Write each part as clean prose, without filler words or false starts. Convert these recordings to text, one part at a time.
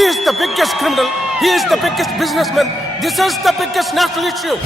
He is the biggest criminal. He is the biggest businessman. This is the biggest national issue.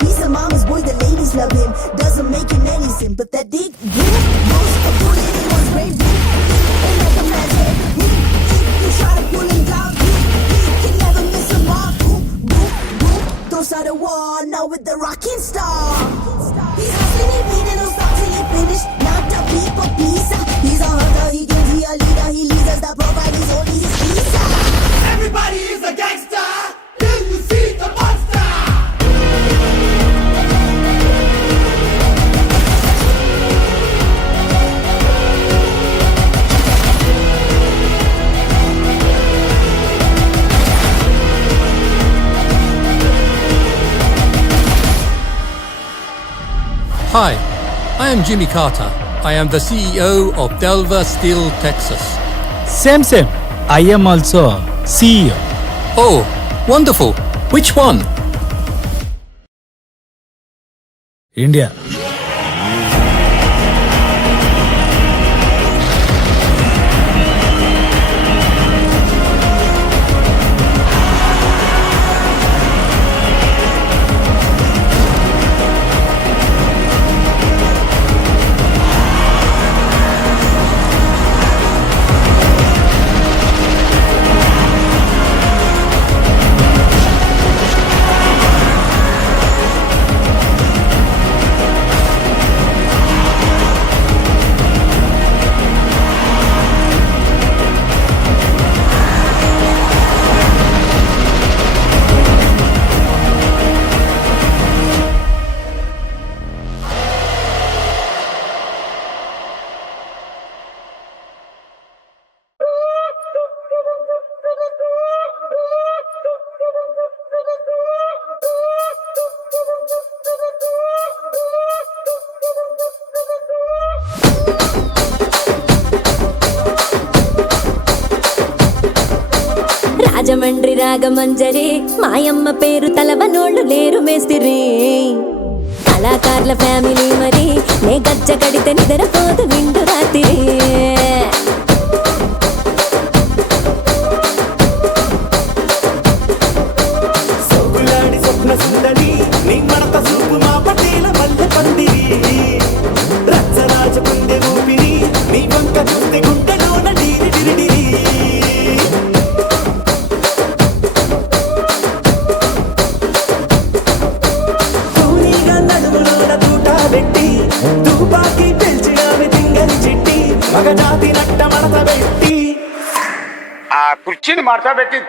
He's a mama's boy, the ladies love him. Doesn't make him any sin, but that dick boom, most of good anyone's brave. Ain't like a man's head. You try to pull him down, he can never miss a mark. Boom, boom, boom. Throws out a wall now with the rocking star. He's hustling, he beating, don't stop till he finish. Not the people pizza. He's a hunter, he gives, he a leader, he leads us. The provide is only his visa. Everybody is a gangster. Till you see the monster. Hi, I am Jimmy Carter. I am the CEO of Delver Steel, Texas. Same. I am also CEO. Oh, wonderful. Which one? India. Rajahmundry Ragamanjari మాయమ్మ పేరు తలవనోళ్ళు లేరు మేస్తిరి కళాకారుల family మరి నే గజ్జ కడితే నిద్రపోదు నిండు రాత్రి సోగులాడి స్వప్న సుందరి నీ మడత చూపు మా పటేల మల్లె పందిరి రచ్చరాజ కుందె ఊపిరి నీ వంక చూస్తే గుండెలోన డీరి డిరిడిరి కూనీగా నడుములోన తూట పెట్టి తుపాకి పెల్చినామె తింగని చిట్టి మగజాతి నట్ట మడత పెట్టి ఆ కుర్చీని మార్చబెట్టి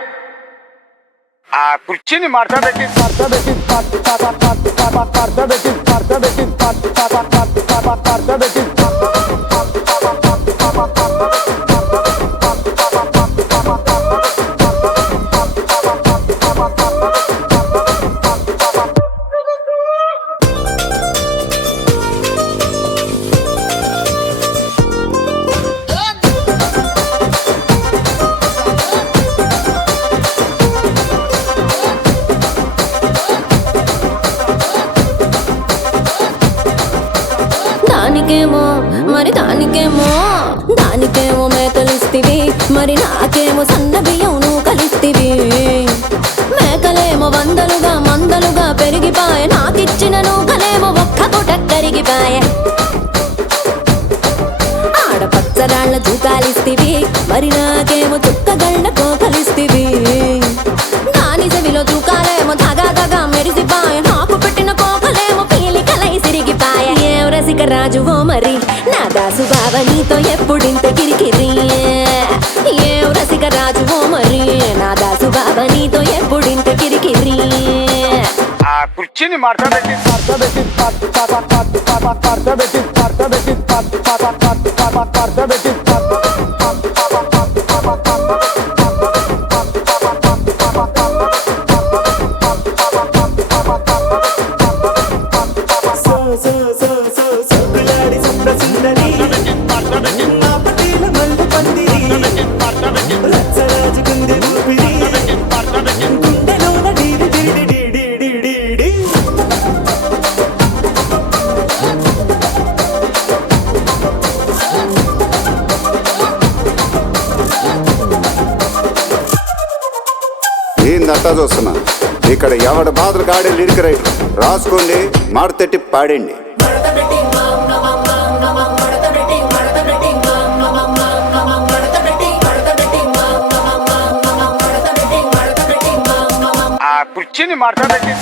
దానికేమో మేకలిస్తివి మరి నాకేమో సన్న బియ్యం నువ్వు కలిస్తివి మేకలేమో మందలుగా పెరిగిపాయే నాకిచ్చిన నూకలేమో ఒక్క పూట కరిగిపాయే ఆడపచ్చరాళ్ళ తూకాలిస్తివి మరి నాకేమో చుక్కగళ్ళ కోకలిస్తివి దాని చెవిలో తూకాలేమో దగా మెరిసిపాయే నాకు పెట్టిన కోకలేమో పీలికలై సిరిగిపాయే ఏం రసిక రాజువో మరి నా దాసు బావ నీతో ఎప్పుడింత కిరికిరి ఏం రసిక రాజువో మరి కుర్చీని మార్చబెట్టి సొగ్గులాడి స్వప్న సుందరి మా పటేల మల్లె పందిరి రచ్చరాజుకుంది ఊపిరి గుండెలోన డీడి డీడి డీడి డీడి డీ. ఏందంతా చూస్తున్నా ఇక్కడ ఎవడ బాధలు కాడే లిరిక్ రైటర్ రాసుకోండి మాడతెట్టి పాడండి. ఆ కుర్చీని మార్చబెట్టి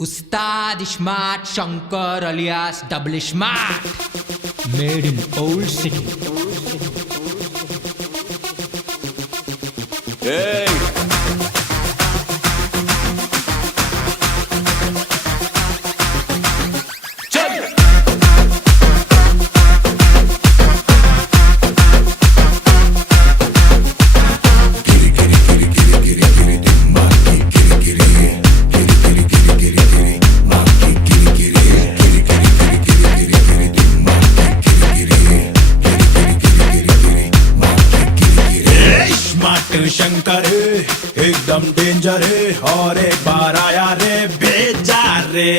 Ustad Ishmat Shankar alias Double Ishmat, made in Old City. Hey! Shankar एकदम डेंजर है और एक बार आया रे बेजा रे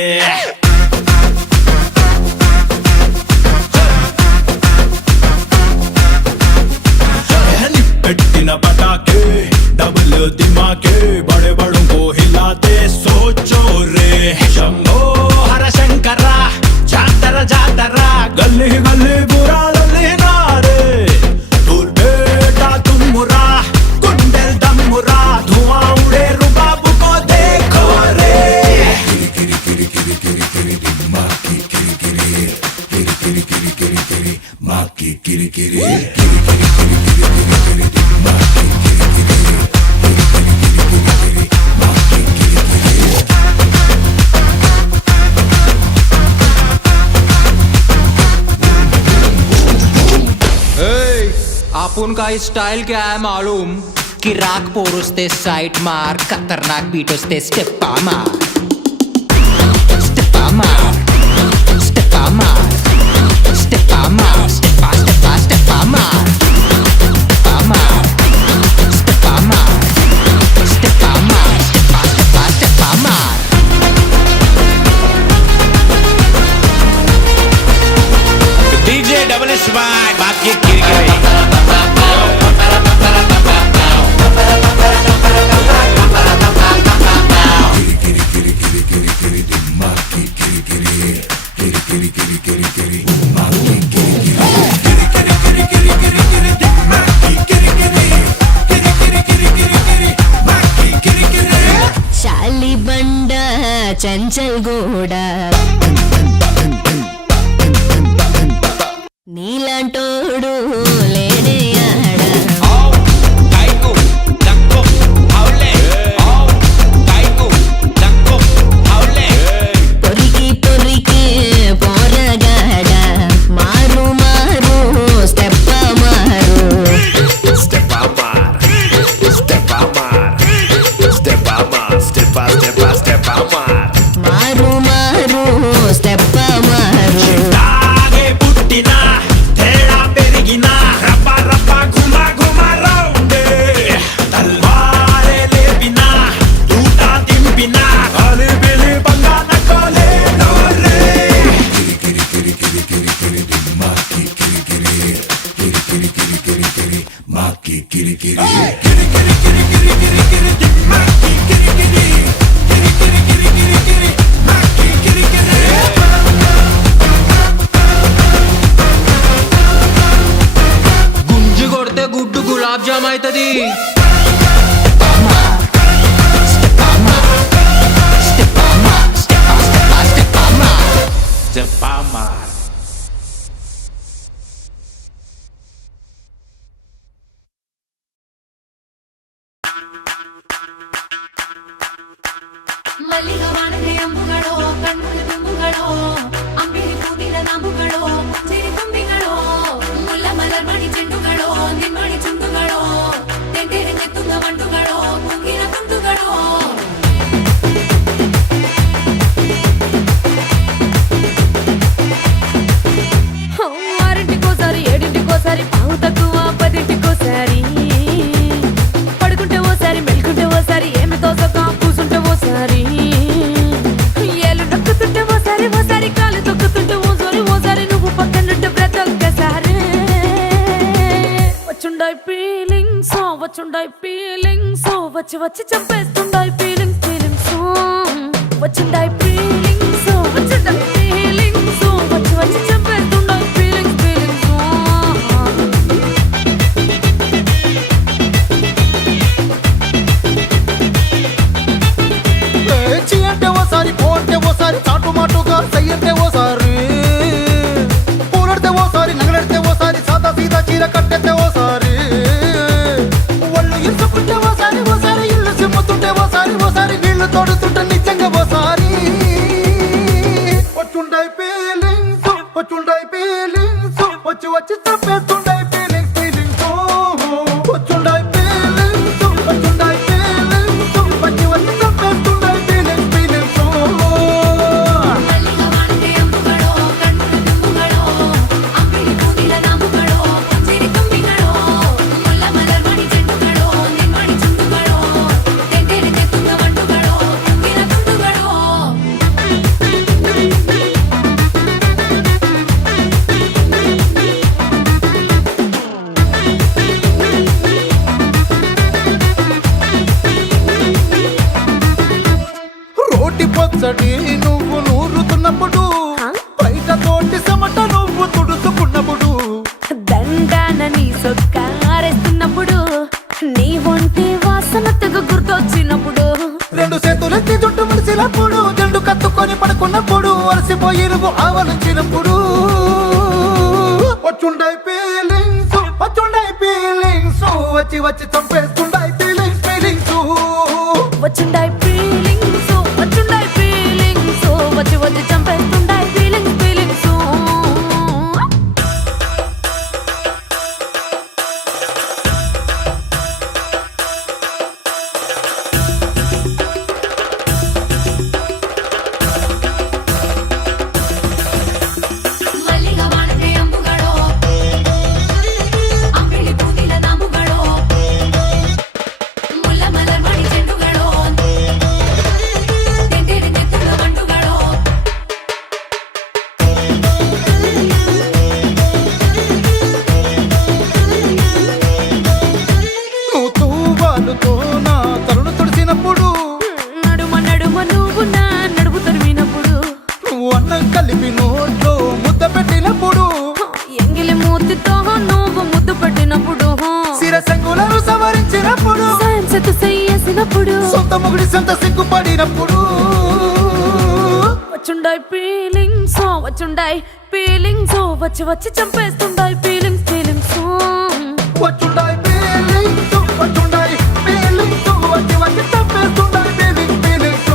శంభో హర శంకర జాతర జాతర గల్లీ గల్లీ బురాలల్లి నారే ధూల్పేట తుమ్మురా గుండెల్ దమ్మురా ధువా ఉడే రుబాబు కో దేఖో రే आपण का स्टाइल क्या है मालूम कि राग पोरुस्ते साइट मार खतरनाक बीट वस्ते स्टेप्पा मार स्टेप्पा मार स्टेप्पा मार स्टेप्पा मार स्टेप्पा स्टेप्पा स्टेप्पा मार स्टेप्पा मार स्टेप्पा मार स्टेप्पा मार स्टेप्पा स्टेप्पा स्टेप्पा मार डीजे डबल स्मार्ट बात की किरकिरी శాలి బండ చంచల్ గోడ నీలాంటోడు లేడే ఆడ పొరికి పొరికి పోరగాడ మారు మారు స్టెప్ప మారు మారు మారు స్టెప్ప మారు తాగే పుట్టిన తేడా పెరిగిన రప్ప రప్ప ఘుమ ఘుమ రౌండే తల్వారే లేపిన దూట దింపిన కాలి బిలి బంగాన కాలే నోరే గుంజు కొడితే గుడ్డు గులాబ్ జామ్ అవుతుంది ಮಲ್ಲಿಗವಾನದೆ ಅಂಬುಗಳೋ ಕಣ್ಣುಗಳ ತುಂಬುಗಳೋ ಅಂಬಿರಿ ಕೂದಿನ ನಾಂಬುಗಳೋ ಚಿರಿ ತುಂಬಿಗಳೋ ಮುಲ್ಲ ಮಲರ್ಮಣಿ ಚೆಂಡುಗಳೋ ನಿಮ್ಮಣಿ ಚುಂಡುಗಳೋ ತೆಂಟೆರೆ ನೆತ್ತುಂಗ ಮಂಡುಗಳೋ ಕುಂಗಿನ ತುಂಡುಗಳೋ ఆరింటికోసారి ఏడింటికోసారి పావు తక్కువ పదింటికోసారి పడుకుంటే ఓసారి మెలుకుంటే ఓసారి ఏమి తోసక కూసుంటే ఓసారి ఏళ్ళు నొక్కుతుంటే ఓసారి ఓసారి కాలు తొక్కుతుంటే ఓసారి ఓసారి నువ్వు పక్కనుంటే ప్రతి ఒక్కసారి వచ్చుండాయి ఫీలింగ్స్ వచ్చి వచ్చి చంపేస్తుండాయి ఫీలింగ్స్ వచ్చుండాయి ఫీలింగ్స్ వచ్చుండాయి ఫీలింగ్స్ వచ్చి వచ్చి చంపేస్తుండాయి ఫీలింగ్స్ చీ అంటే ఓసారి పో అంటే ఓసారి చాటు మాటుగా సై అంటే ఓసారి పూలడితే ఓసారి నగలడితే ఓసారి సాదా సీదా చీర కట్టెతే ఓసారి ఒళ్ళు ఇరుసుకుంటే ఓసారి ఓసారి ఇల్లు సిమ్ముతుంటే ఓసారి ఓసారి నీళ్లు తోడుతుంటే నిజంగా ఓసారి వచ్చుండాయి ఫీలింగ్స్ వచ్చి వచ్చి చంపేస్తుండాయి ఫీలింగ్స్ వచ్చుండాయి ఫీలింగ్స్ వచ్చి వచ్చి చంపేస్తుండాయి ఫీలింగ్స్ మల్లిగవానదే అంబుಗಳೋ కಣ್ಣుల తుంబుಗಳೋ అంబిరి కూదిల నాంబుಗಳೋ చిరి ತುಂಬಿಗಳೋ ముల్ల మలర్మణి చెండుಗಳೋ నిమ్మడి చుండుಗಳೋ తెంటెರೆ తెత్తుంగ మండుಗಳೋ కుంగిన అలసటి నువ్వు నూరుతున్నప్పుడు బయట తోటి సమట నువ్వు తుడుచుకున్నప్పుడు దండాన నీ సొక్కారేస్తున్నప్పుడు నీ ఒంటి వాసన తెగ గుర్తొచ్చినప్పుడు రెండు చేతులెత్తి జుట్టు ముడిసినప్పుడు జండు కత్తుకొని పడుకున్నప్పుడు అలసిపోయి నువ్వు ఆవలించినప్పుడు వచ్చుండై ఫీలింగ్స్ వచ్చి వచ్చి చంపేస్తుండై ఫీలింగ్స్ వచ్చుండాయి ఫీలింగ్స్ వచ్చుండాయి ఫీలింగ్స్ వచ్చి వచ్చి చంపేస్తుండాయి ఫీలింగ్స్ నువ్వు తూవాలుతో నా తలను తుడిసినప్పుడు నడుమ నడుమ నువ్వు నా నడుపు తరిమినప్పుడు నువ్వు అన్నం కలిపి నోట్లో ముద్ద పెట్టినప్పుడు ఎంగిలి మూతితో నువ్వు ముద్దు పెట్టినప్పుడు శిరసంగులను సవరించినప్పుడు సాయం సెత్తు చెయ్యేసినప్పుడు సొంత మొగుడి సొంత సిగ్గుపడినప్పుడు వచ్చుండాయి ఫీలింగ్స్ వచ్చుండాయి ఫీలింగ్స్ వచ్చి వచ్చి చంపేస్తుండాయి ఫీలింగ్స్ వచ్చుండాయి ఫీలింగ్స్ వచ్చి వచ్చి చంపేస్తుండాయి ఫీలింగ్స్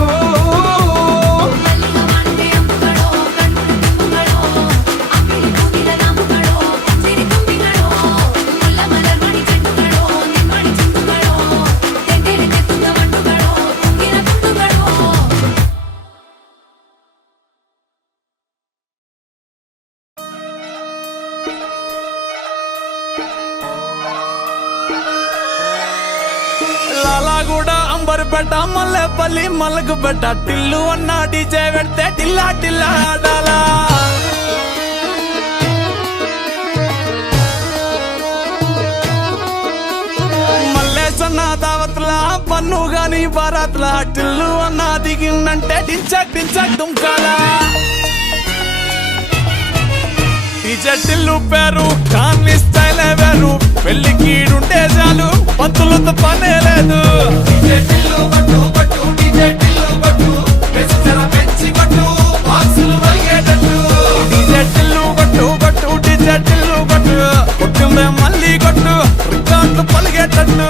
లాలాగూడ అంబర్పేట మల్లెపల్లి మలకపేట టిల్లు అన్న డీజే పెడితే టిల్లా టిల్లా ఆడాలా మల్లేసన్న దావత్ల పన్ను గాని బారాత్ల టిల్లు అన్న దిగిందంటే టించక్ టించక్ దుంకాలా టిల్లు పేరు కాన్ని స్టైల్ వేరు పెళ్లికీడుంటే చాలు పంతులతో పనే లేదు కొట్టుండే మళ్ళీ కొట్టు రికార్డులు పలిగేటట్టు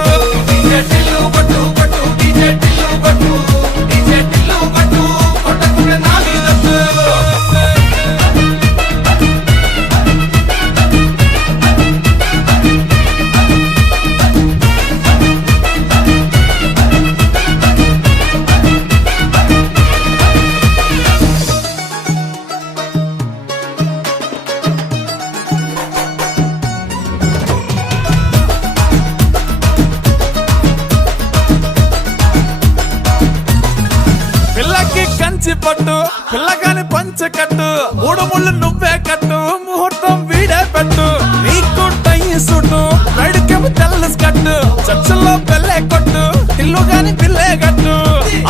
కంచి పట్టు పిల్లగాని పంచ కట్టు మూడు ముళ్ళు నువ్వే కట్టు ముహూర్తం వీడే పెట్టు నీకు టై సుట్టు రైడ్కేమో తెల్ల కట్టు చర్చల్లో పెళ్ళే కొట్టు ఇల్లు గాని పిల్లే కట్టు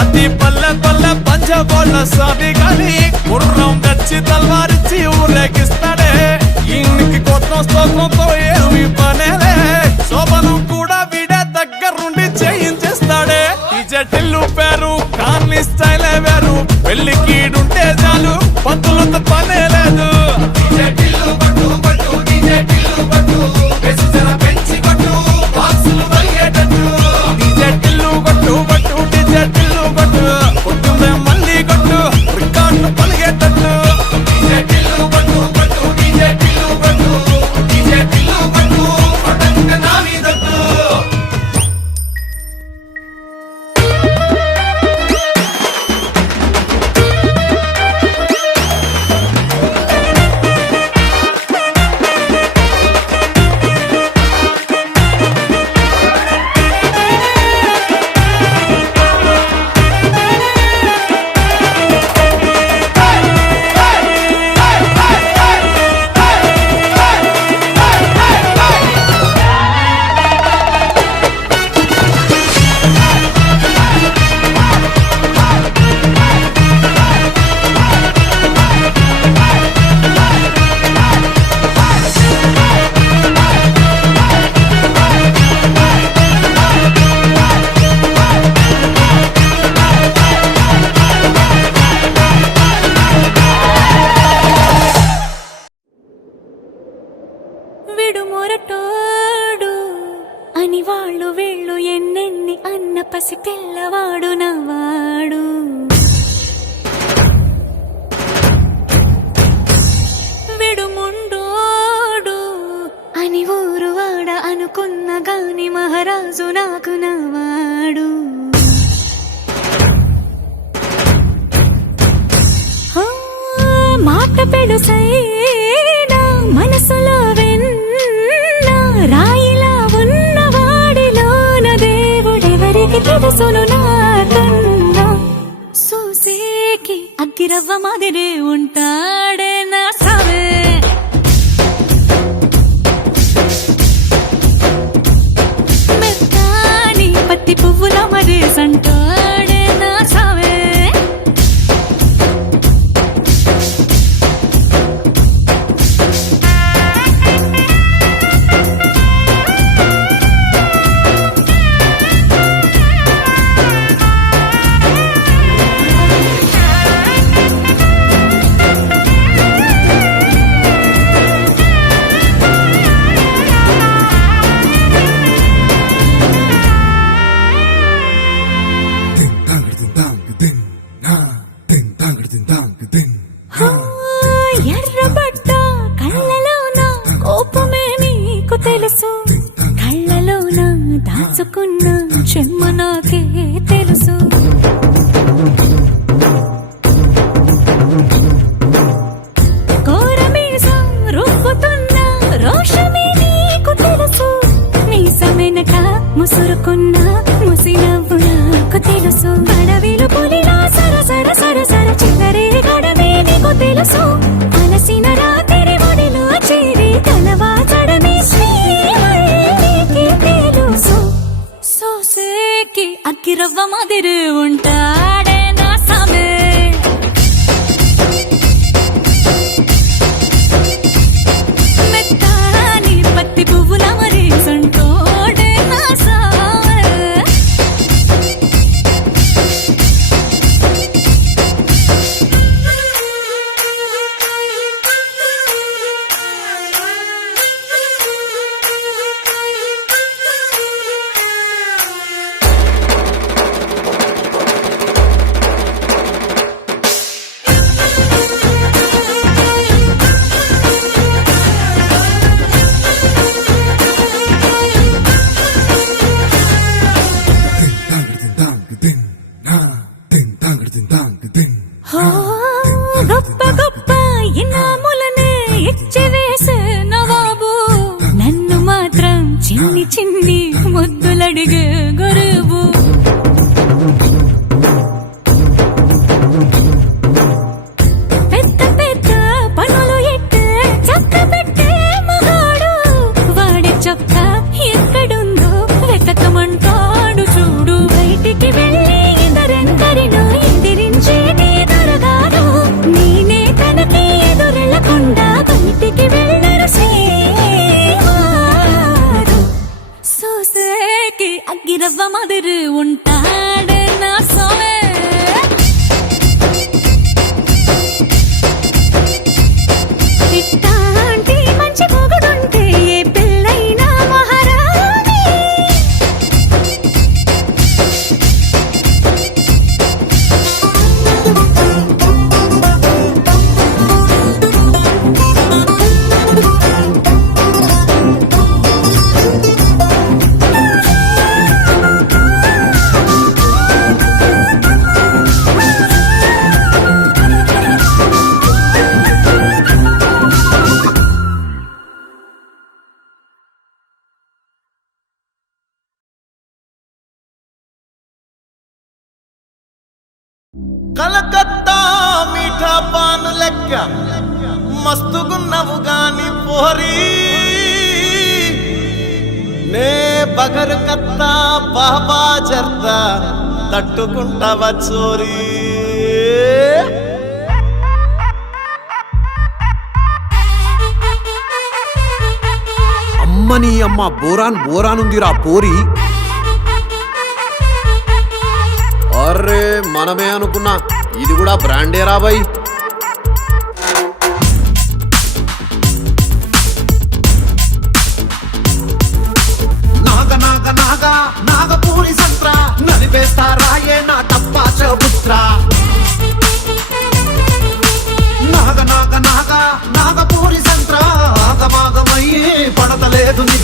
అతి పల్లె పల్లె పంచబోళ్ళ సాది గాని గుర్రం గచ్చి తల్వారిచ్చి ఊరేగిస్తాడే ఈయనకి కొత్త స్తోత్రంతో ఏమి పనేలే శోభను కూడా వీడే దగ్గరుండి చేయించేస్తాడే డీజే టిల్లు పేరు కాన్ని స్టైల్ వేరు పెళ్లికీడుంటే చాలు పంతులతో పనే లేదు మళ్ళీ కొట్టు రికార్డులు పలిగేటట్టు వాడు నవ్వాడు. విడుముండోడు అని ఊరు వాడ అనుకున్న గాని మహారాజు నాకు నవ్వాడు. మాట పెడుసైనా మనసులో వెన్న రాయిలా ఉన్నవాడిలోన దేవుడెవరికి తెలుసును నాకన్నా. సూసేకి అగ్గిరవ్వ మాదిరే ఉంటాడే నా సావే. మెత్తాని పత్తి పువ్వుల మరేసంటాడే నా సావే. ఎర్రబడ్డ కళ్ళలోన కోపమే నీకు తెలుసు. కళ్ళలోన దాచుకున్న చెమ్మ నాకే తెలుసు. కోరమీసం రుబ్బుతున్న రోషమే నీకు తెలుసు. మీసమెనక ముసురుకున్న ముసినవ్వు నాకు తెలుసు. అడవిలు పులిలా సరసర సరసర చిల్లరే గడమే నీకు తెలుసు. అలసిన రాత్రి ఒడిలో చేరి తలవాచడమే శ్రీకి తెలుసు. సోసేకి అగ్గిరవ్వ మాదిరి ఉంటాడే నా సామే. మెత్తాని పత్తి పువ్వుల మరేసంటోడే నా సామే. గొప్ప గొప్ప ఇనాములనే ఇచ్చి వేసే నవాబు. నన్ను మాత్రం చిన్ని చిన్ని ముద్దులడిగే గరువు. పెద్ద పెద్ద పనులు ఎట్టే చక్క పెట్టే మగాడు. వాడి చొక్క ఎక్కడుందో వెతకమంటాడు చూడు. బయటికి వెళ్ళి ఇద్దరెందరినో ఎదిరించేటి దొరగారు. నేనే తనకి ఎదురెళ్ళకుండా బయటికి వెళ్ళరు శ్రీవారు. సోసేకి అగ్గిరవ్వ మాదిరి ఉంటాడే నా సోమే. ఇట్టాంటి మంచి పొగడుంటే ఏ పిల్లైనా మహారాణి. కలకత్తా మీఠా పాను లెక్క మస్తుగున్నవు గాని పోరి. నే బగరు కత్తా బాబా జర్దా తట్టుకుంటావా చోరీ. అమ్మని అమ్మ బోరానుందిరా పోరి. అర్రే మనమే అనుకున్నా, ఇది కూడా బ్రాండే రాబాయ్. నాగ నాగ నాగ నాగపూరి సంత్ర నలిపేస్తారాయే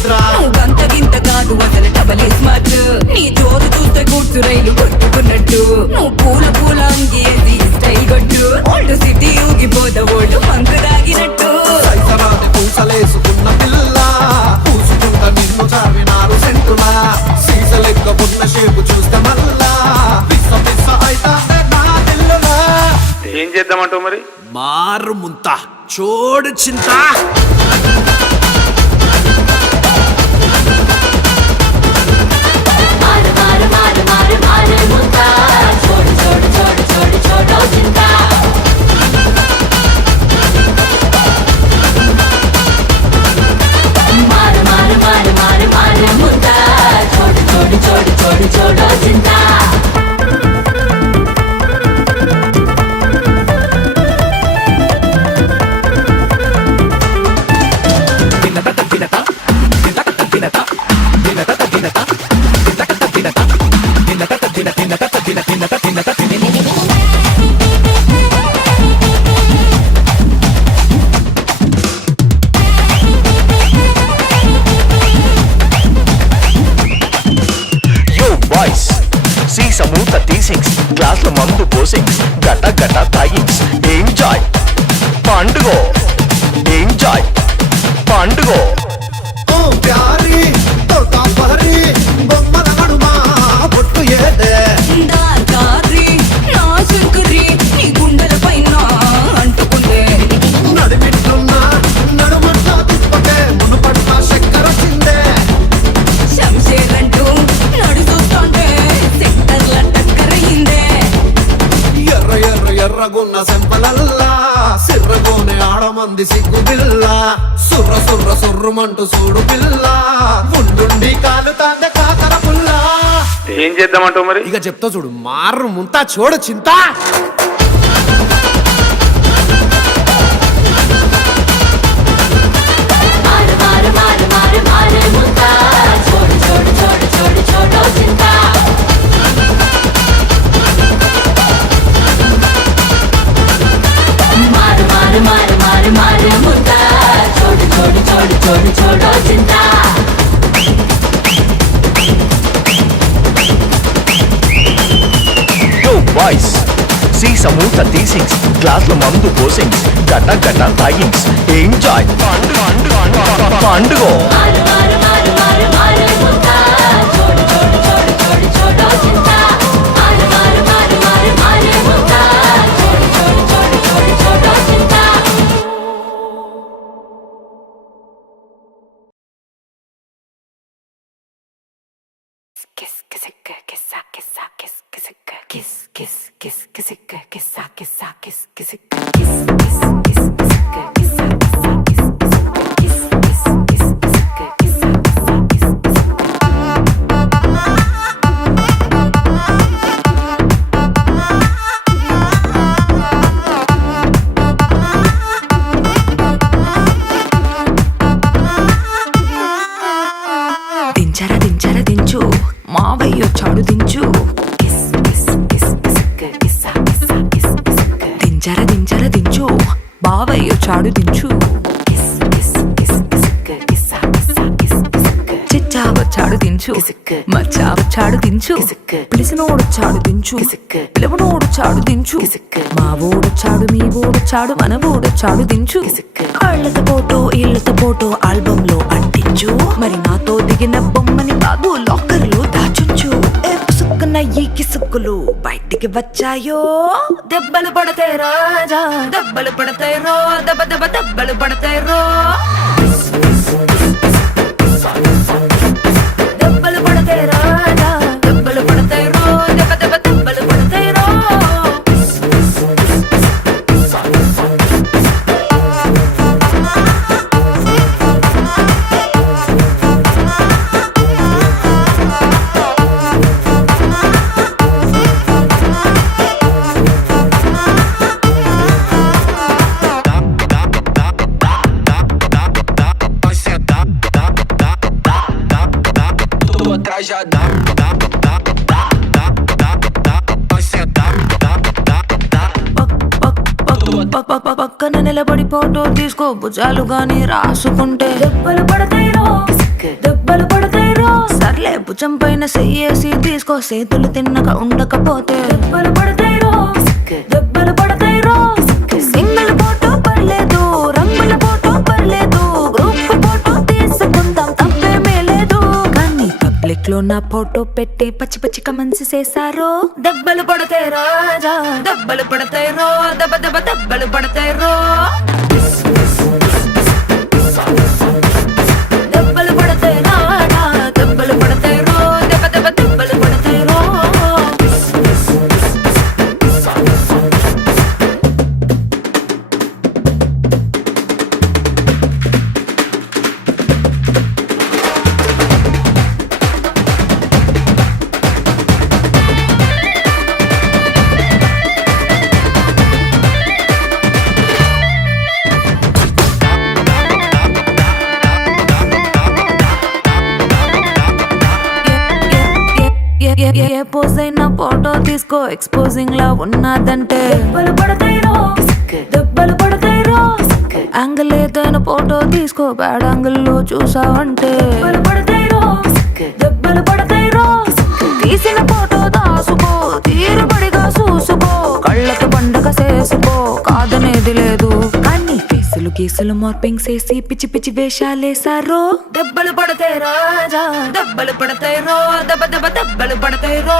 రా నువ్వు గంత గింత కాదు అసలు డబల్ స్మార్ట్ నీ జోరు చూస్తే కూర్చు రైలు కొట్టుకున్నట్టు నువ్వు పూల పూల అంగేసి స్టైల్ కొట్టు ఓల్డ్ సిటీ ఊగిపోత ఓల్డ్ పంకు తాగినట్టు సైతరాన్ని పూసలేసుకున్న పిల్ల పూసుకుంట నిన్ను చావినారు సెంటులా సీస లెక్క ఉన్న షేపు చూస్తే మళ్ళా పిస్స పిస్స అయితాందే నా పిల్లలా ఏం చేద్దామంటావు మరి? మారు ముంత చోడు చింత మారు మారు మారు మారు మారు ముంత చోడు చోడు చోడు చోడు చోడో చింత మారు మారు మారు మారు మారు ముంత చోడు చోడు చోడు చోడు చోడో చింత Yo boys, see some of the things. Glass lo mandu posings, gata gata tigings. Enjoy, పండుగో. Enjoy, పండుగో. ఓ ప్యారీ తోటా పహరీ బొమ్మల నడుమా బొట్టు ఏదే దారి నా సుకురి నీ గుండెల పైన అంటుకుందే నడిమిట్టున్నా నడుమంటా తిప్పకే మునుపట్ల చక్కెర చిందే శంషేరంటూ నడుస్తుంటే సెక్టర్ల టక్కరయిందే ఎర్ర ఎర్ర ఎర్రగున్న సెంపలల్లా సిర్రగోనే ఆడమంది సిగ్గు పిల్ల సుర్ర సుర్ర సుర్రుమంటూ చూడు పిల్ల ఉండుండి కాలుతాందే కాకర పుల్ల ఏం చేద్దామంటావు మరి? ఇక చెప్తా చూడు మారు ముంత చోడు చింత మారు మారు మారు మారు మారు ముంత చోడు చోడు చోడు చోడు చోడో చింత మారు మారు మారు మారు మారు ముంత చోడు చోడు చోడు చోడు చోడో చింత Yo boys, see some of the things. Glass lo mandu posings, gata gata tigings. Enjoy, పండుగో. మారు మారు మారు మారు మారు ముంత చోడు చోడు చోడు చోడు చోడో చింత మారు మారు మారు మారు మారు ముంత చోడు చోడు చోడు చోడు చోడో చింత kiss kiss kiss kiss kiss kiss kiss kiss kiss kiss kiss kiss kiss kiss kiss దించరా దించరా దించు మావయ్య చాడు దించు దించరా దించరా దించు బావయ్య చాడు దించు చిచ్చావ చాడు దించు మచ్చావ చాడు దించు పిలిసినోడు చాడు దించు పిలవనోడు చాడు దించు మా ఓడు చాడు మీ ఓడు చాడు మన ఓడు చాడు దించు కళ్ళతో ఫోటో ఇళ్ళతో ఫోటో ఆల్బమ్ లో అంటించు మరి నాతో దిగిన బొమ్మని బాబు లాకర్ లో దాచుంచు ఏ పుసుక్కున్న ఈ కిసుక్కులు బయటికి వచ్చాయో దెబ్బలు పడతాయి రాజా దెబ్బలు పడతాయి రో దెబ్బ దెబ్బ దెబ్బలు పడతాయి రో దెబ్బలు పడతాయి రాజా దెబ్బలు పడతాయి రో దెబ్బ దెబ్బ దెబ్బలు పడతాయి రో పక్కన నిలబడి ఫోటో తీసుకో భుజాలు గాని రాసుకుంటే దెబ్బలు పడతాయి రో దెబ్బలు పడతాయి రో. సర్లే భుజం పైన చెయ్యేసి తీసుకో, చేతులు తిన్నక ఉండకపోతే దెబ్బలు పడతాయి రో. దెబ్బలు పడతాయి రో. సింగిల్ ఫోటో పర్లేదు, రంగుల ఫోటో పర్లేదు, గ్రూప్ ఫోటో తీసుకుందాం తప్పేమీ లేదు. కానీ పబ్లిక్ లో నా ఫోటో పెట్టి పచ్చి పచ్చి కమెంట్స్ చేశారో. దెబ్బలు పడతాయి రాజా, దెబ్బలు పడతాయి రో. దెబ్బ దెబ్బ దెబ్బలు పడతాయి రో. దెబ్బలు పడతాయి రాజా, దెబ్బలు పడతాయి రో. దెబ్బ దెబ్బ దెబ్బలు పడతాయి రో. ఏ పోజ్ అయినా ఫోటో తీసుకో, ఎక్స్పోజింగ్ లా ఉన్నదంటే దెబ్బలు పడతాయి రో. దెబ్బలు పడతాయి రో. యాంగిల్ ఏదైనా ఫోటో తీసుకో, బ్యాడ్ యాంగిల్ లో చూసావంటే దెబ్బలు పడతాయి రో. దెబ్బలు పడతాయి రో. తీసిన ఫోటో దాసుకో, తీరుబడిగా చూసుకో, కళ్ళకి పండగ చేసుకో, కాదనేది లేదు. కానీ కేసులు కేసులు మార్పింగ్ చేసి పిచ్చి పిచ్చి వేషాలేసారో. దెబ్బలు పడతాయి రాజా, దెబ్బలు పడతాయి రో. దెబ్బ దెబ్బ దెబ్బలు పడతాయి రో.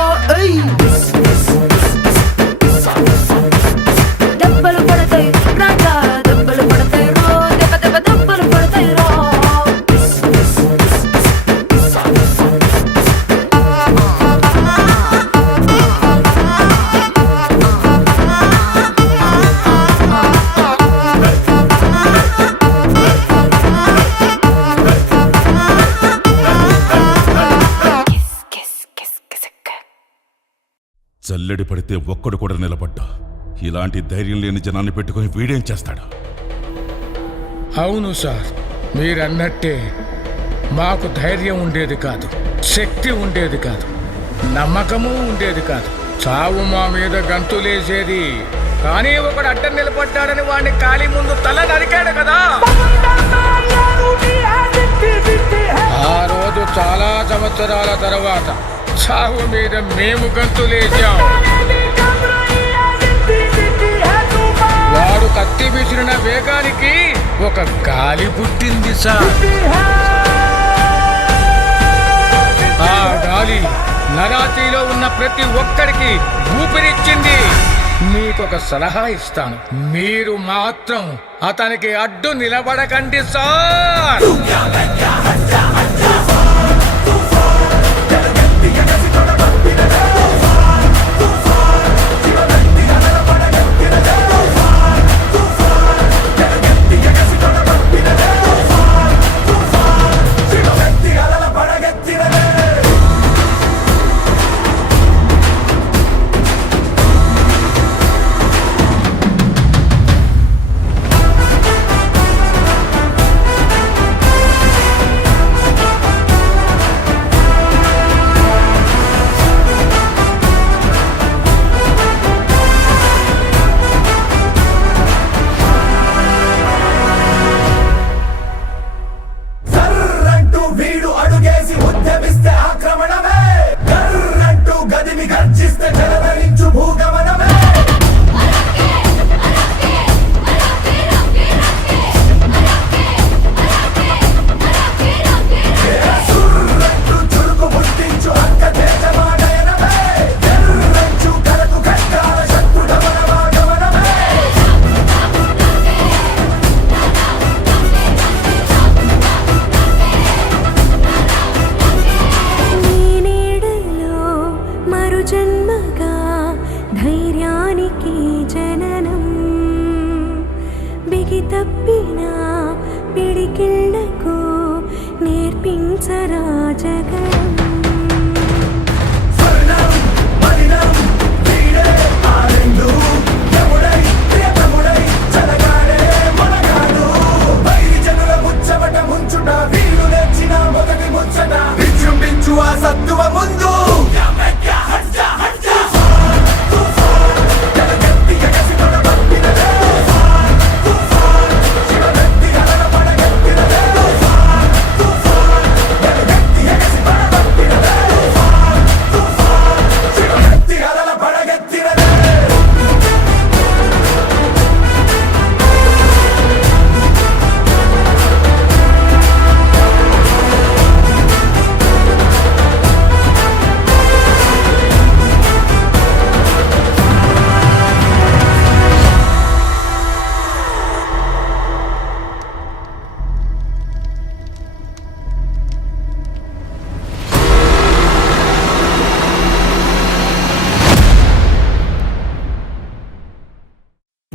దెబ్బలు పడతాయి రాజా, దెబ్బలు పడతాయి రో. దెబ్బ దెబ్బ దెబ్బలు పడతాయి రో. జల్లెడి పడితే ఒక్కడు కూడా నిలబడ్డా. ఇలాంటి ధైర్యం లేని జనాన్ని పెట్టుకుని వీడేం చేస్తాడు? అవును సార్, మీరన్నట్టే మాకు ధైర్యం ఉండేది కాదు, శక్తి ఉండేది కాదు, నమ్మకము ఉండేది కాదు. చావు మా మీద గంతులేసేది. కానీ ఒకడు అడ్డం నిలబడ్డాడని వాడిని ఖాళీ ముందు తల నరికాడు కదా. ఆ రోజు చాలా సంవత్సరాల తర్వాత చావు మీద మేము గంతులేసాం. వాడు కత్తి విసిరిన వేగానికి ఒక గాలి పుట్టింది సార్. ఆ గాలి నరాతిలో ఉన్న ప్రతి ఒక్కరికి ఊపిరిచ్చింది. మీకొక సలహా ఇస్తాను, మీరు మాత్రం అతనికి అడ్డు నిలబడకండి సార్.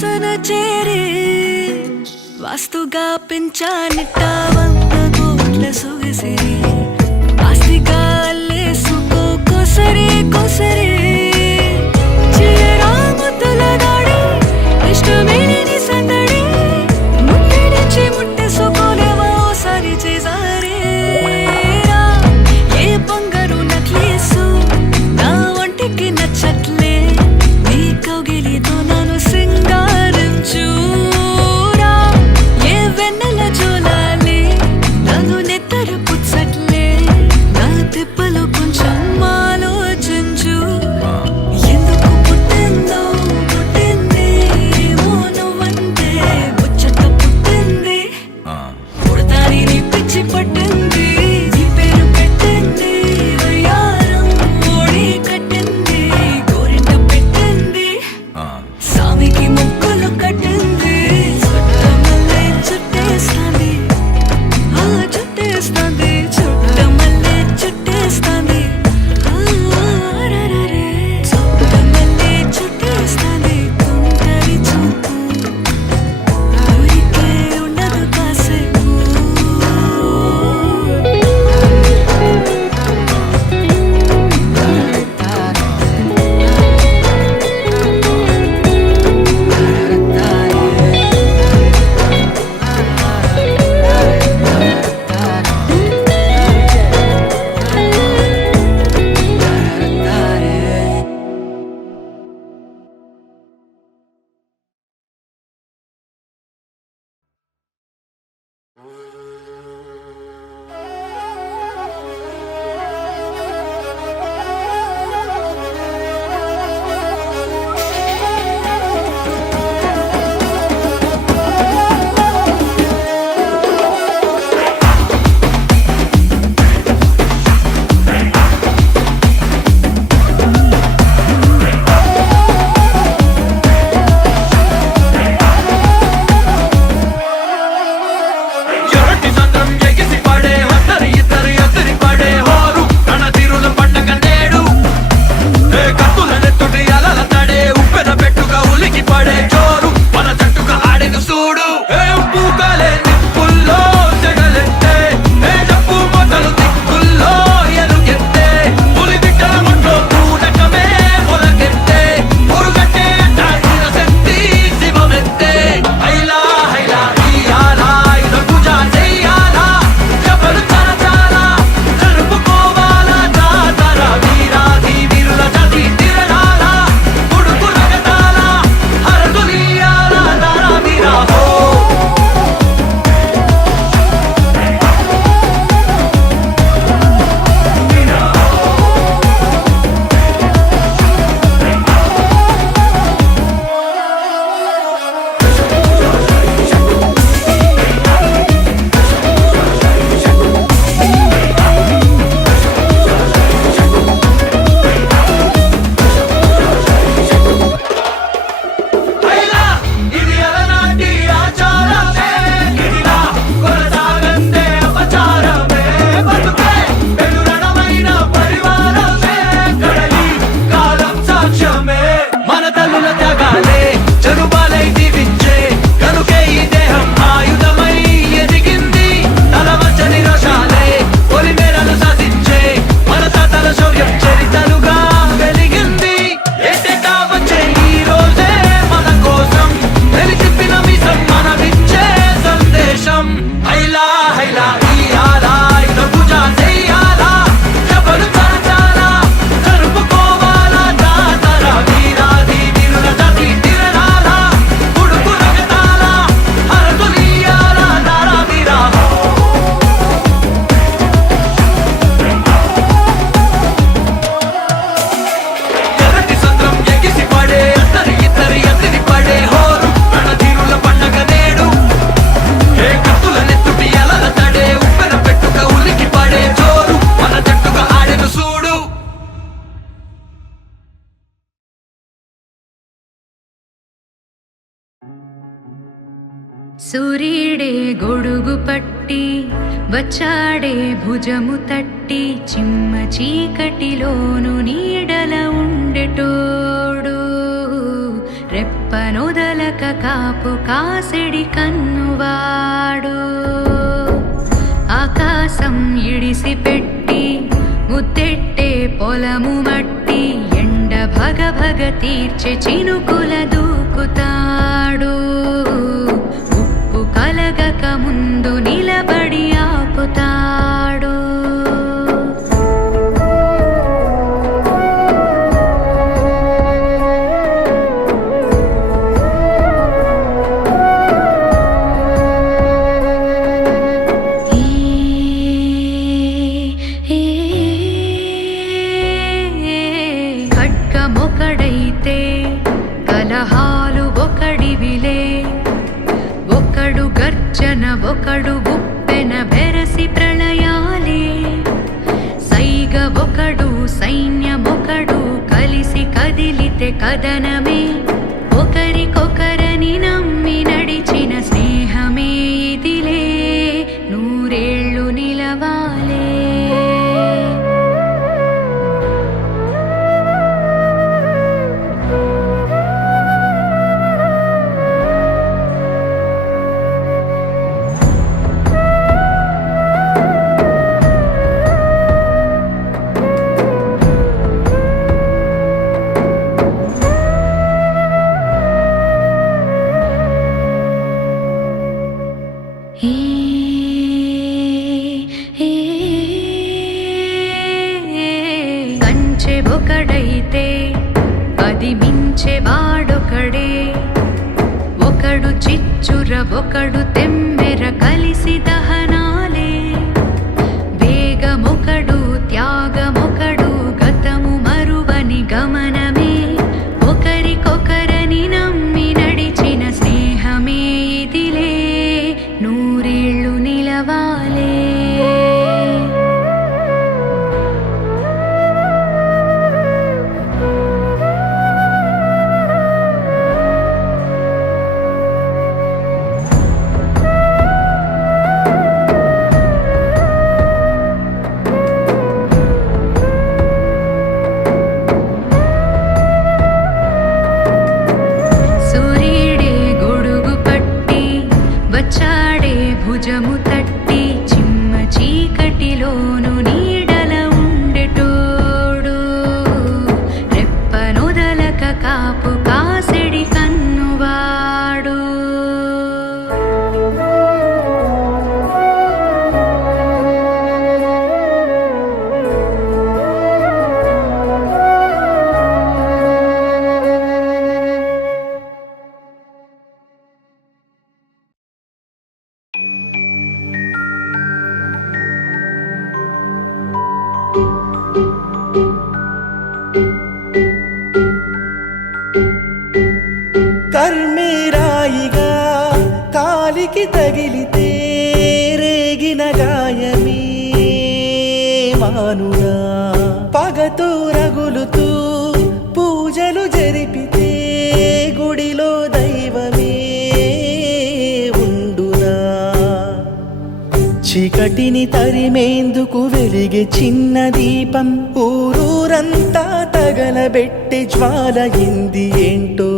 వాసన చేరి వాస్తుగా పెంచానిట్ట 100 కోట్ల సొగసిరి ఆస్తిగా అల్లేసుకో కొసరి కొసరి చిరాముతుల దాడి ఇష్టమేని సందడి ముట్టడిచి ముట్టేసుకోలేవా ఓసారి చేసారి ఏ బంగారు నక్లీసు నా ఒంటికి నచ్చట్లే నీ కౌగిలితో నన్ను సింగారించురా ఏ వెన్నెల జోలాలి నన్ను నెత్తరు పుచ్చట్లే నా తిప్పలు కొంచెం ఆలోచించు ఎందుకు పుట్టిందో పుట్టింది ఏమో నువ్వంటే ముచ్చట పుట్టింది పుడతాని నీ పిచ్చి పట్టింది నీ పేరు పెట్టింది వయ్యారం ఓడి కట్టింది గోరింట పెట్టింది సామికి ముక్కులు కట్టింది చుట్టమల్లే చుట్టేస్తాంది ఆ చుట్టేస్తాంది చుట్టమల్లే చుట్టేస్తాంది రరరే చుట్టమల్లే చుట్టేస్తాంది తుంటరి చూపు ఊరికే ఉండదు కాసేపు ఎరటి సంద్రం ఎగిసి పడే అందరి ఇద్దరు ఎదురి పడే హోరు తన తీరుల పండగ నేడు ఏ కత్తుల నెత్తుటి అలల తడే ఉప్పెన పెట్టుగా ఉలికి పడే జోరు మన జట్టుగా ఆడెను చూడు ఏ పూకలే నిప్పుల్లో జగలెత్తే ఏ డప్పు మొదలు దిక్కుల్లో ఎలుగెత్తే పులి బిడ్డల మొట్లో పూనకమే మొలకెత్తే పొరుగట్టే అంటాడిన శక్తి శివమెత్తే హైలా హైలా ఇయాలా ఇదొట్టుజా చెయ్యాలా జబలు చరచాలా జరుపుకోవాలా జాతర వీరాధి వీరుల జాతి తిరణాలా ఉడుకు రగతాలా హరతులియాలా దారా వీరా హో హైలా ఇది అలనాటి ఆచారమే ఇదిలా కొనసాగందే అపచారమే బతుకే వెలురణమైన పరివారమే కడలి కాలం సాక్ష్యమే మన తల్లుల త్యాగాలే జరుబాలై దీవించే కనుకే ఈ దేహం ఆయుధమై ఎదిగింది తల వంచని రోషాలే పొలిమేరలు సాధించే మన తాతల శౌర్యం చరితలుగా వెలిగింది ఏటేటా వచ్చే ఈ రోజే మన కోసం వెలితిప్పిన మీసం మనమిచ్చే సందేశం హైలా హైలా ఇయాలా ఇదొట్టుజా చెయ్యాలా జబలు చరచాలా జరుపుకోవాలా జాతర వీరాధి వీరుల జాతి తిరణాలా ఉడుకు రగతాలా హరతులియాలా దారా వీరా ఎర్రటి సంద్రం ఎగిసి పడే అందరి ఇద్దరి ఎదిరి పడే హోరు రణధీరుల పండగ నేడు ఏ కత్తుల నెత్తుటి అలల తడే ఉప్పెన పెట్టుక ఉలికి పడే జోరు మన జట్టుగా ఆడెను చూడు సూర్యుడే గొడుగు పట్టి వచ్చాడే భుజము తట్టి చిమ్మ చీకటిలోను నీడల ఉండెటోడు రెప్పనొదలక కాపు కాసిడి కన్నువాడు ఆకాశం ఇడిసి పెట్టి ముద్దెట్టే పొలము మట్టి ఎండ భగ భగ తీర్చి చినుకుల దూకుతాడు ఉప్పు కలగక ముందు నిలబడి ఆపుతాడు ఖడ్గమొకడైతే కలహాలు ఒకడివిలే ఒకడు గర్జన ఒకడు ఉప్పెన బెరసి ప్రళయాలే సైగ ఒకడు సైన్యమొకడు కలిసి కదిలితే కదనమే ఒకరికొకరని నమ్మి నడిచిన స్నేహమే ఇదిలే నూరేళ్ళు నిలవాలే కంచె ఒకడైతే అది మించె వాడొకడే ఒకడు చిచ్చుర ఒకడు తెమ్మెర కలిసి దహనాలే వేగమొకడు త్యాగమొకడు గతము మరువని గమనమే ఒకరికొకరని నమ్మి నడిచిన స్నేహమే ఇదిలే నూరేళ్ళు నిలవాలే సూర్యుడే గొడుగు పట్టి వచ్చాడే భుజము తట్టి చిమ్మ చీకటిలోను నీడల ఉండెటోడు రెప్పనొదలక కాపు కాసిడి కన్నువాడు కర్మేరాయిగా కాలికి తగిలితే రేగిన గాయమే మానురా పగతో రగులుతూ పూజలు జరిపితే గుడిలో దైవమే ఉండునా చీకటిని తరిమేందుకు వెలిగే చిన్న దీపం ఊరూరంతా తగలబెట్టే జ్వాల ఇంది ఏంటో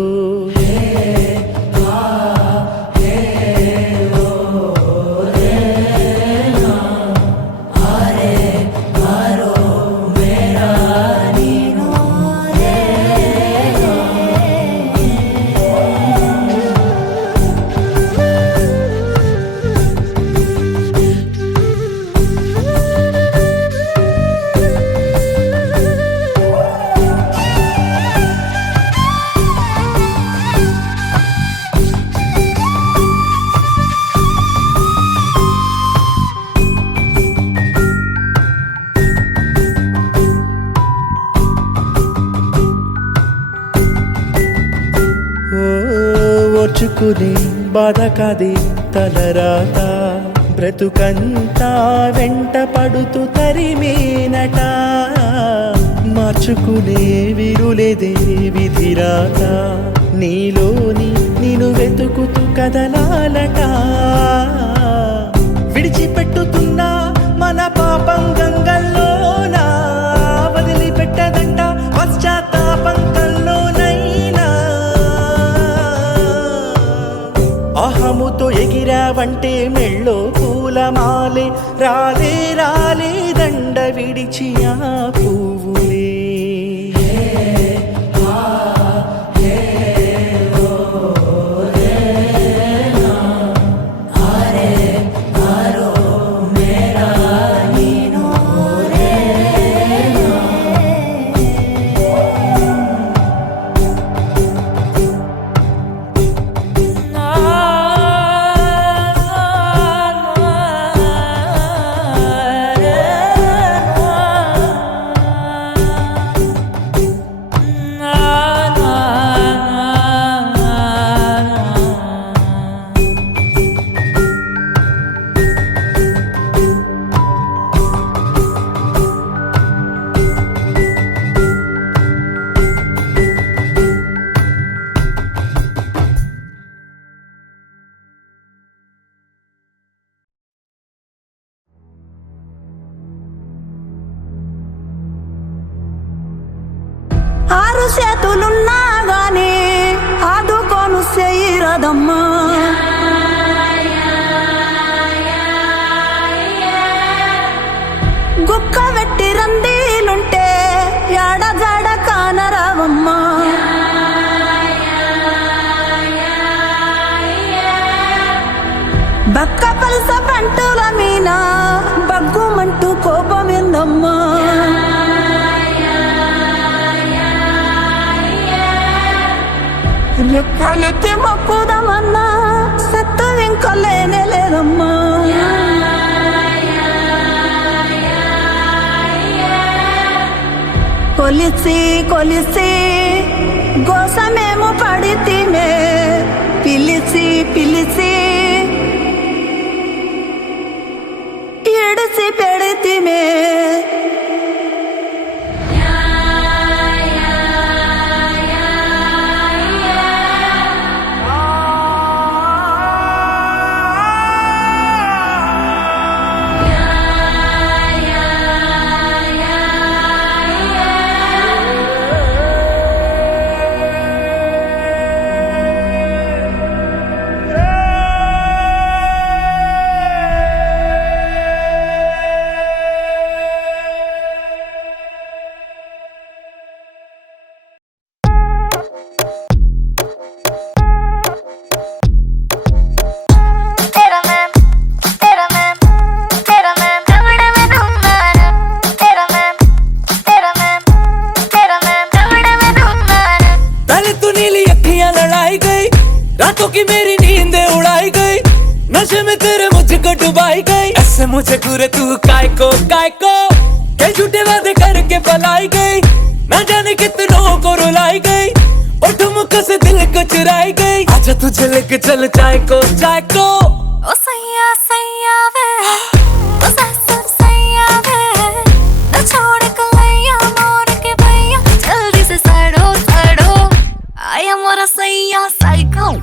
ఓర్చుకునే బాధ కాదే తలరాత బ్రతుకంతా వెంట పడుతూ తరిమేనట మార్చుకునే విరులేదే విధిరాత నీలోని నిన్ను వెతుకుతూ కదలాలట విడిచిపెట్టుతున్నా మన పాపం గంగల్లోనా వదిలిపెట్టదంట పశ్చాత్తాపం కల్లోనైనా ఉన్నావంటే మెళ్ళో పూలమాలే రాలే రాలే దండ విడిచి ఆ పువ్వులే ఆరు చేతులున్నా గాని ఆదుకోను చెయ్యరదమ్మా గుక్క వెట్టి రందీలుంటే యాడ జాడ కానరావమ్మా బక్క పలస పంటుల మీన బగ్గుమంటూ కోపమిందమ్మా రెక్కలెత్తి మొక్కుదామన్నా సత్తు ఇంకా లేనే లేదమ్మా కొలిసి కొలిసి గోసమేమో పడితిమే పిలిచి పిలిచి ఎడిసి పెడితిమే मुझे घूरे तू काय को के झूठे वादे करके पलाई गई ना जाने कितनों को रुलाई गई और ठुमक से दिल को चुराई गई आजा तुझे लेके चल चाय को ओ सैया सैया वे ओ ससुर सैया वे न छोड़ कलैया मोर के भैया जल्दी से सड़ो सड़ो आया मोरा सैया साइको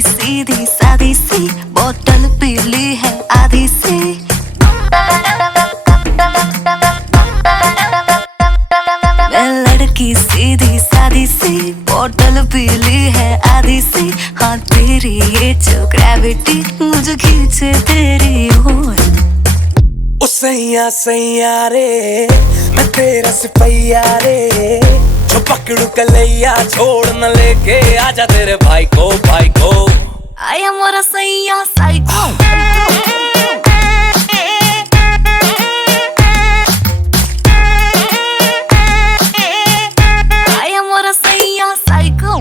सीधी सादी सी बोतल पीली है आधी सी मैं लड़की सीधी सादी सी बोतल पीली है आधी सी हाँ तेरी ये जो ग्रेविटी मुझे खींचे तेरी ओर ओ सैया सैया रे मैं तेरा सिपैया रे जो पकड़ू कलैया छोड़ न लेके आजा तेरे भाई को आया मोरा सैया साइको आया मोरा सैया साइको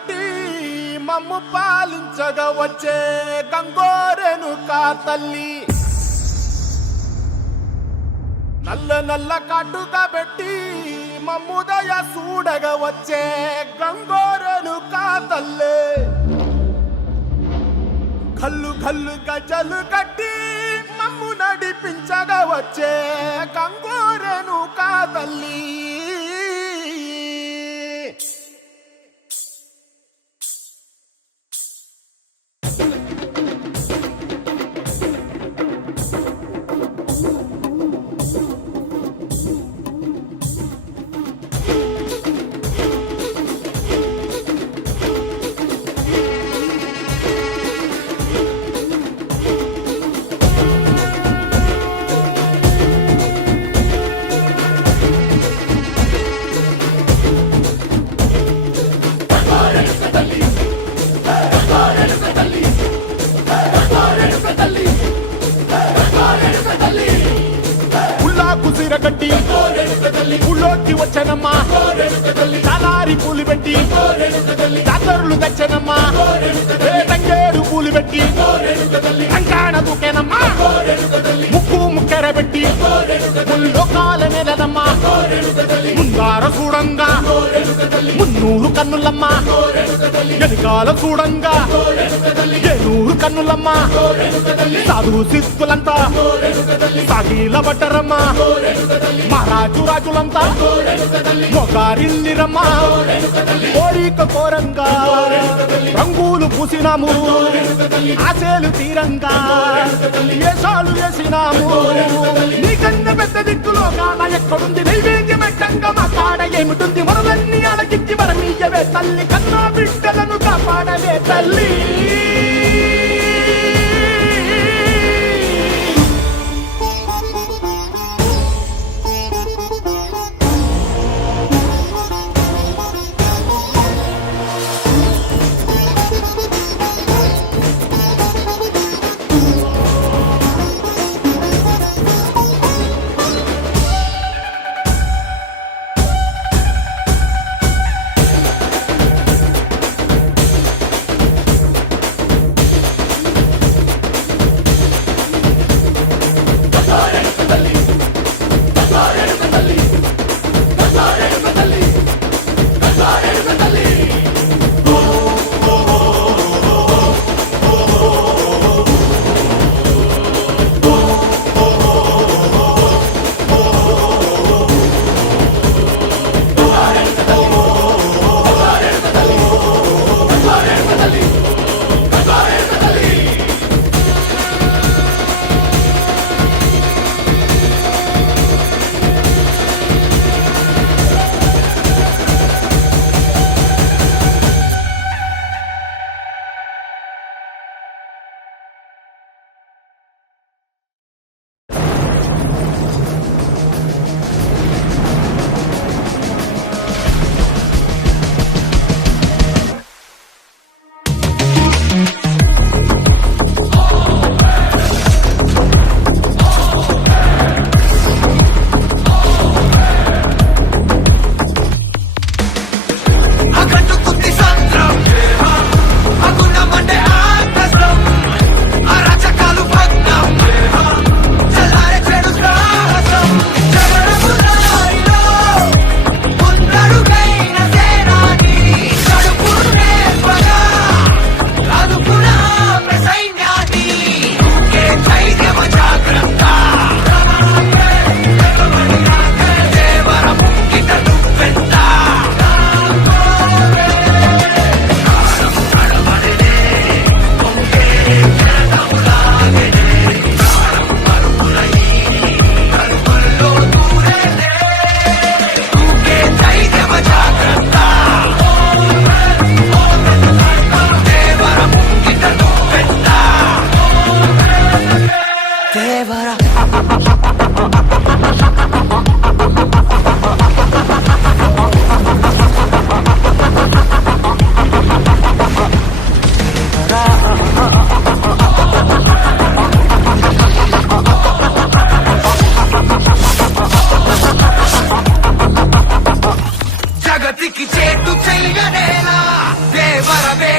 బట్టి మమ్ము పాలించగా వచ్చే గంగోరెను కా తల్లి నల్ల నల్ల కాటుగా పెట్టి మమ్ముదయ చూడగా వచ్చే గంగోరెను కా తల్లి కల్లు కల్లు గజలు కట్టి మమ్ము నడిపించగా వచ్చే గంగోరెను కా తల్లి కట్టి ఊళ్ళోకి వచ్చనమ్మా చాలారి పూలు పెట్టి జాతరులు తెచ్చనమ్మా తంగేడు పూలు పెట్టి కంకాణ దూకేనమ్మా ముక్కు ముక్కెర పెట్టి లోకాల నెలనమ్మా ముందార చూడంగా మున్నూరు కన్నులమ్మా వెనకాల చూడంగా ఏనూరు కన్నులమ్మా సాధు సిద్ధులంతా సాగిల బట్టరమ్మా మహారాజు రాజులంతా మొగారిల్లిరమ్మా కోరిక కోరంగా రంగులు పూసినాము ఆశలు తీరంగా ఏసాలు వేసినాము నీకన్న పెద్ద దిక్కులో కాన ఎక్కడుంది నైవేద్యం ఎట్టంగా మా కాడ ఏమిటుంది మనలన్నీ అలకిచ్చి వరమీయవే తల్లి కన్నా బిడ్డలను కాపాడవే తల్లి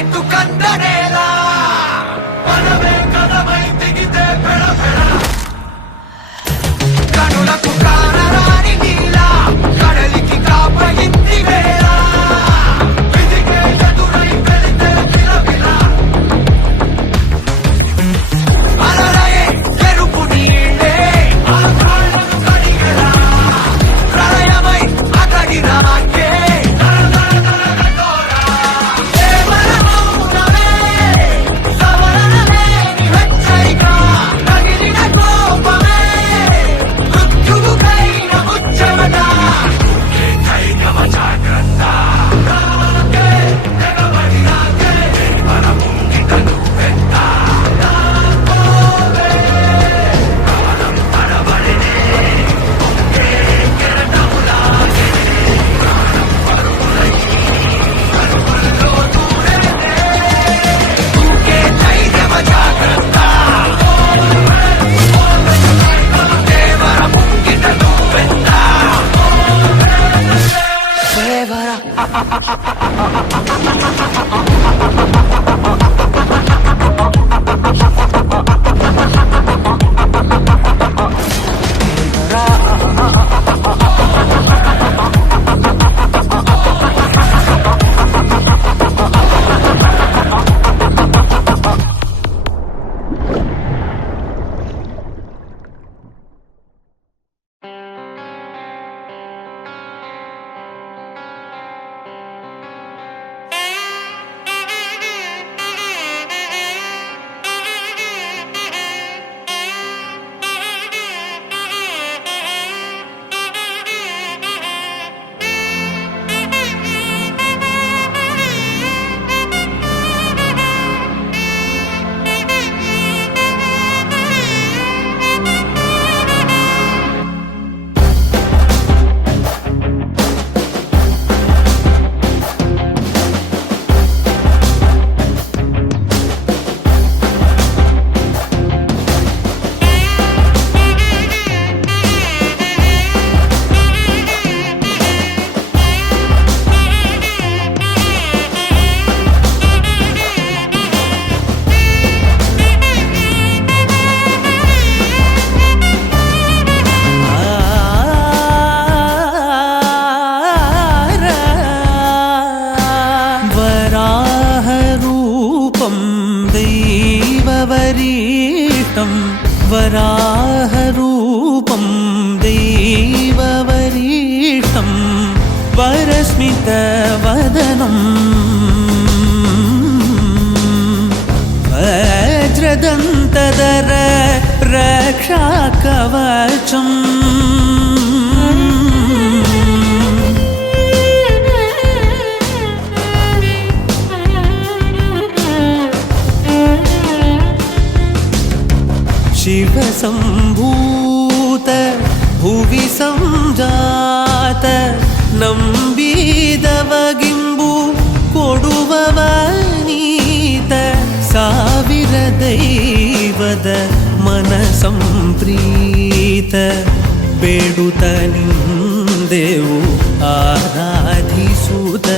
చెట్టుకందనేలా మనమే కదమై దిగితే పెడ పెడ కనులకు కానరాని నీలా కడలికి కాపయింది వేళ విధికే ఎదురై వెళితే విలవిల అలలయే ఎరుపు నీళ్ళే ఆ కాళ్ళను కడిగెలా ప్రళయమై అతడినాకే वराहरूपं दैववरीष्टं वरस्मितवदनं वज्रदन्तधर रक्षाकवचम् शिवसम्भूत भुवि संजात नम्बिदवगिम्बु कोडुववनीत ಸಾವಿರ ದೈವದ ಮನಸಂಪ್ರೀತ ಬೇಡುತ್ತ ನಿಂದೆವು ಆರಾಧಿಸುತ್ತ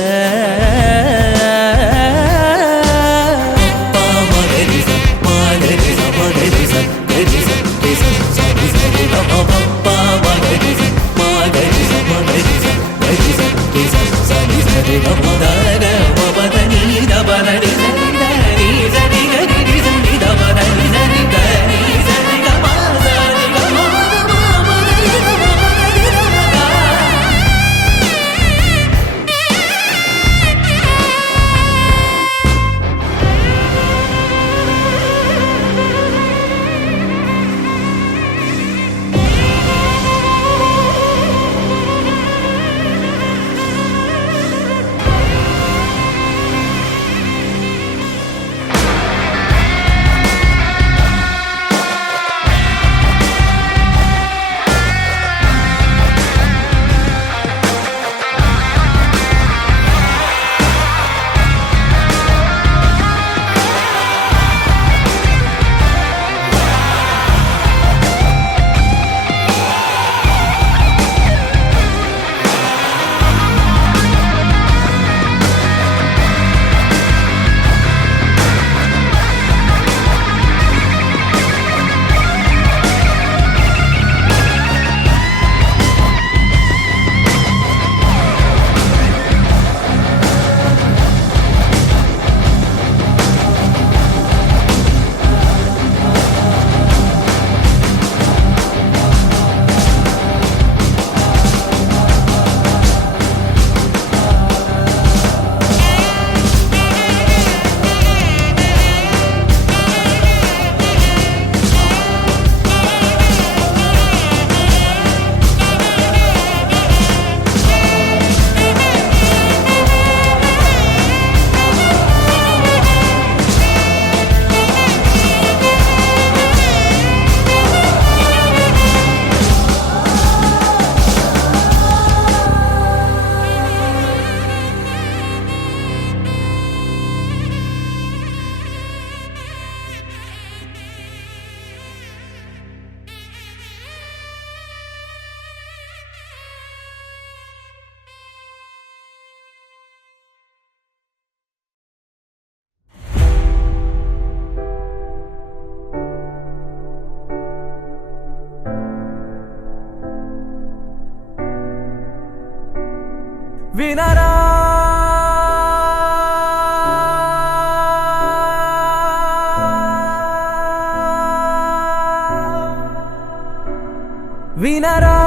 వినరా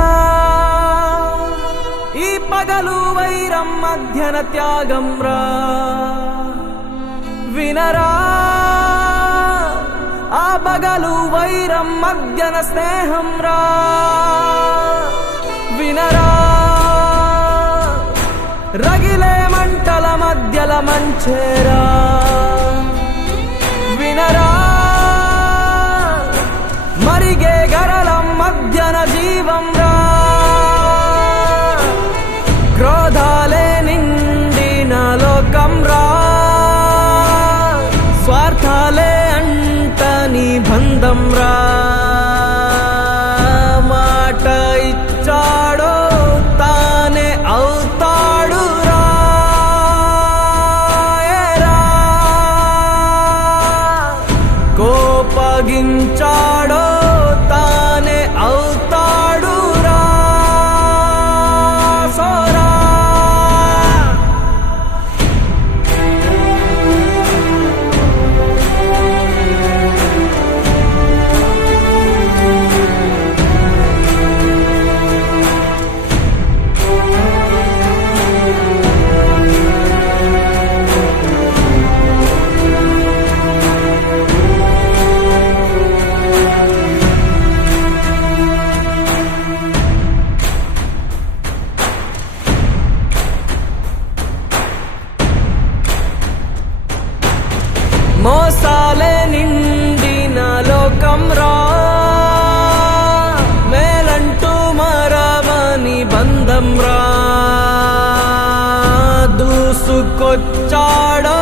ఈ పగలు వైరం మధ్యన త్యాగం రా వినరా ఆ పగలు వైరం మధ్యన స్నేహం రా వినరా రగిలే మంటల మధ్యల మంచేరా వినరా మరిగే గరళం మధ్యన జీవం రా క్రోధాలే నిండిన లోకం రా స్వార్థాలే అంటని బంధం రా మాట ఇచ్చాడో తానే అవుతాడు రా ఏరా కోపగించాడో తానే అవుతాడు రా సోరా మోసాలే నిండిన లోకం రా మేలంటూ మరవని బంధం రా దూసుకొచ్చాడో